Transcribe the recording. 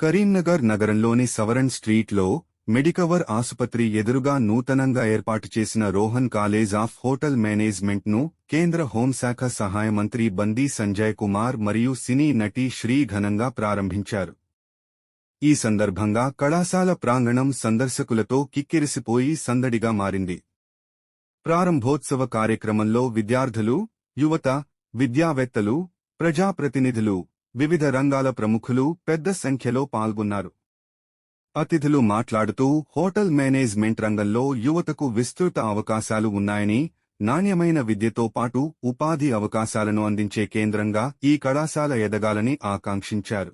కరీంనగర్ నగరంలోని సవరణ్ స్ట్రీట్లో మెడికవర్ ఆసుపత్రి ఎదురుగా నూతనంగా ఏర్పాటు చేసిన రోహన్ కాలేజ్ ఆఫ్ హోటల్ మేనేజ్మెంట్ను కేంద్ర హోంశాఖ సహాయ మంత్రి బండి సంజయ్ కుమార్ మరియు సినీ నటి శ్రీ ఘనంగా ప్రారంభించారు. ఈ సందర్భంగా కళాశాల ప్రాంగణం సందర్శకులతో కిక్కిరిసిపోయి సందడిగా మారింది. ప్రారంభోత్సవ కార్యక్రమంలో విద్యార్థులు, యువత, విద్యావేత్తలు, ప్రజాప్రతినిధులు, వివిధ రంగాల ప్రముఖులు పెద్ద సంఖ్యలో పాల్గొన్నారు. అతిథులు మాట్లాడుతూ హోటల్ మేనేజ్మెంట్ రంగంలో యువతకు విస్తృత అవకాశాలు ఉన్నాయని, నాణ్యమైన విద్యతో పాటు ఉపాధి అవకాశాలను అందించే కేంద్రంగా ఈ కళాశాల ఎదగాలని ఆకాంక్షించారు.